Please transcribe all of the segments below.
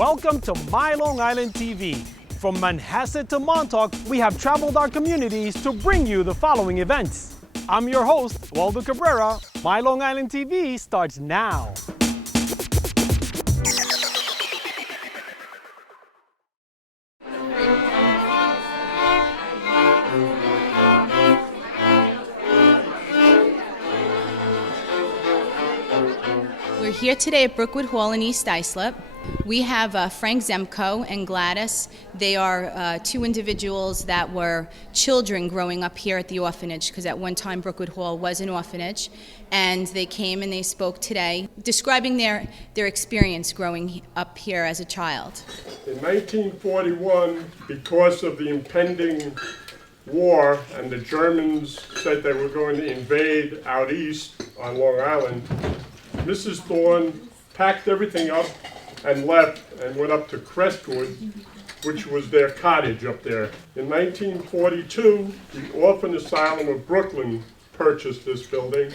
Welcome to My Long Island TV. From Manhasset to Montauk, we have traveled our communities to bring you the following events. I'm your host, Waldo Cabrera. My Long Island TV starts now. We're here today at Brookwood Hall in East Islip. We have Frank Szemko and Gladys. They are two individuals that were children growing up here at the orphanage, because at one time Brookwood Hall was an orphanage. And they came and they spoke today, describing their experience growing up here as a child. In 1941, because of the impending war, and the Germans said they were going to invade out east on Long Island, Mrs. Thorne packed everything up and left and went up to Crestwood, which was their cottage up there. In 1942, the Orphan Asylum of Brooklyn purchased this building,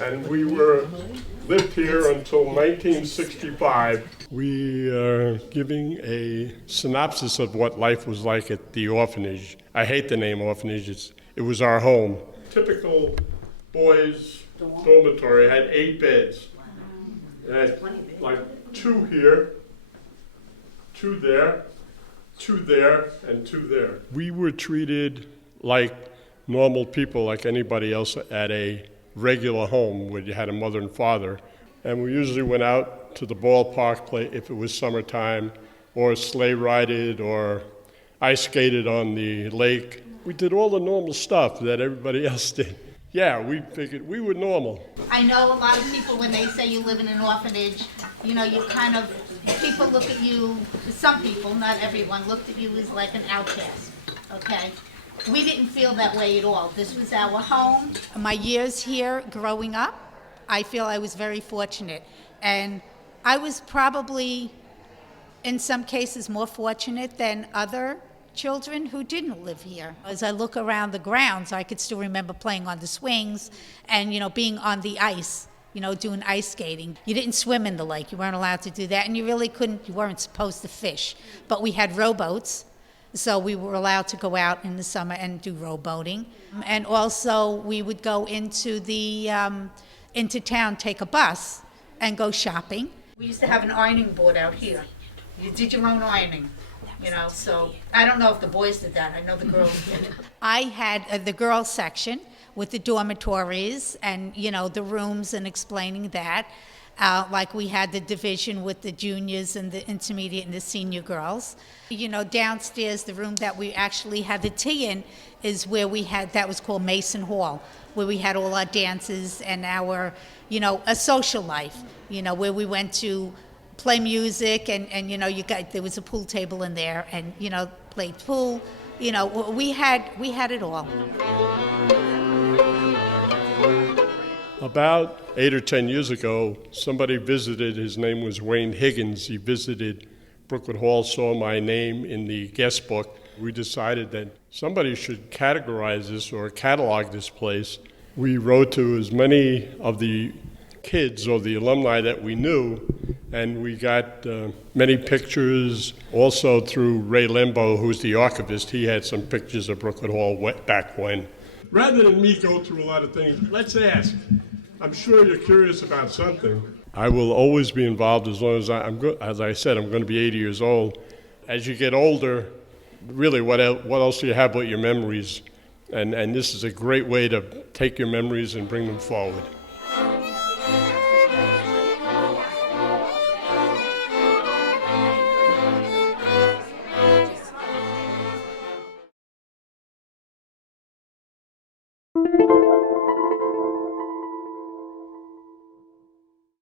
and we lived here until 1965. We are giving a synopsis of what life was like at the orphanage. I hate the name orphanage. It was our home. Typical boys' dormitory had 8 beds. It had like 2 here, 2 there, 2 there, and 2 there. We were treated like normal people, like anybody else at a regular home where you had a mother and father. And we usually went out to the ballpark play if it was summertime, or sleigh rided, or ice skated on the lake. We did all the normal stuff that everybody else did. Yeah, we figured we were normal. I know a lot of people, when they say you live in an orphanage, you kind of, people look at you, some people, not everyone, looked at you as like an outcast, okay? We didn't feel that way at all. This was our home. My years here growing up, I feel I was very fortunate. And I was probably, in some cases, more fortunate than other children who didn't live here. As I look around the grounds, I could still remember playing on the swings and, being on the ice, doing ice skating. You didn't swim in the lake. You weren't allowed to do that, and you weren't supposed to fish. But we had rowboats, so we were allowed to go out in the summer and do rowboating. And also, we would go into town, take a bus, and go shopping. We used to have an ironing board out here. You did your own ironing. So I don't know if the boys did that. I know the girls did. I had the girls section with the dormitories and, the rooms and explaining that. Like we had the division with the juniors and the intermediate and the senior girls. Downstairs, the room that we actually had the tea in is where that was called Mason Hall, where we had all our dances and our, a social life, where we went to play music and there was a pool table in there and played pool. We had it all. About 8 or 10 years ago, somebody visited. His name was Wayne Higgins. He visited Brookwood Hall, saw my name in the guest book. We decided that somebody should categorize this or catalog this place. We wrote to as many of the kids or the alumni that we knew, and we got many pictures. Also through Ray Limbo, who's the archivist, he had some pictures of Brookwood Hall back when. Rather than me go through a lot of things, let's ask. I'm sure you're curious about something. I will always be involved as long as as I said, I'm going to be 80 years old. As you get older, really, what else do you have but your memories? And this is a great way to take your memories and bring them forward.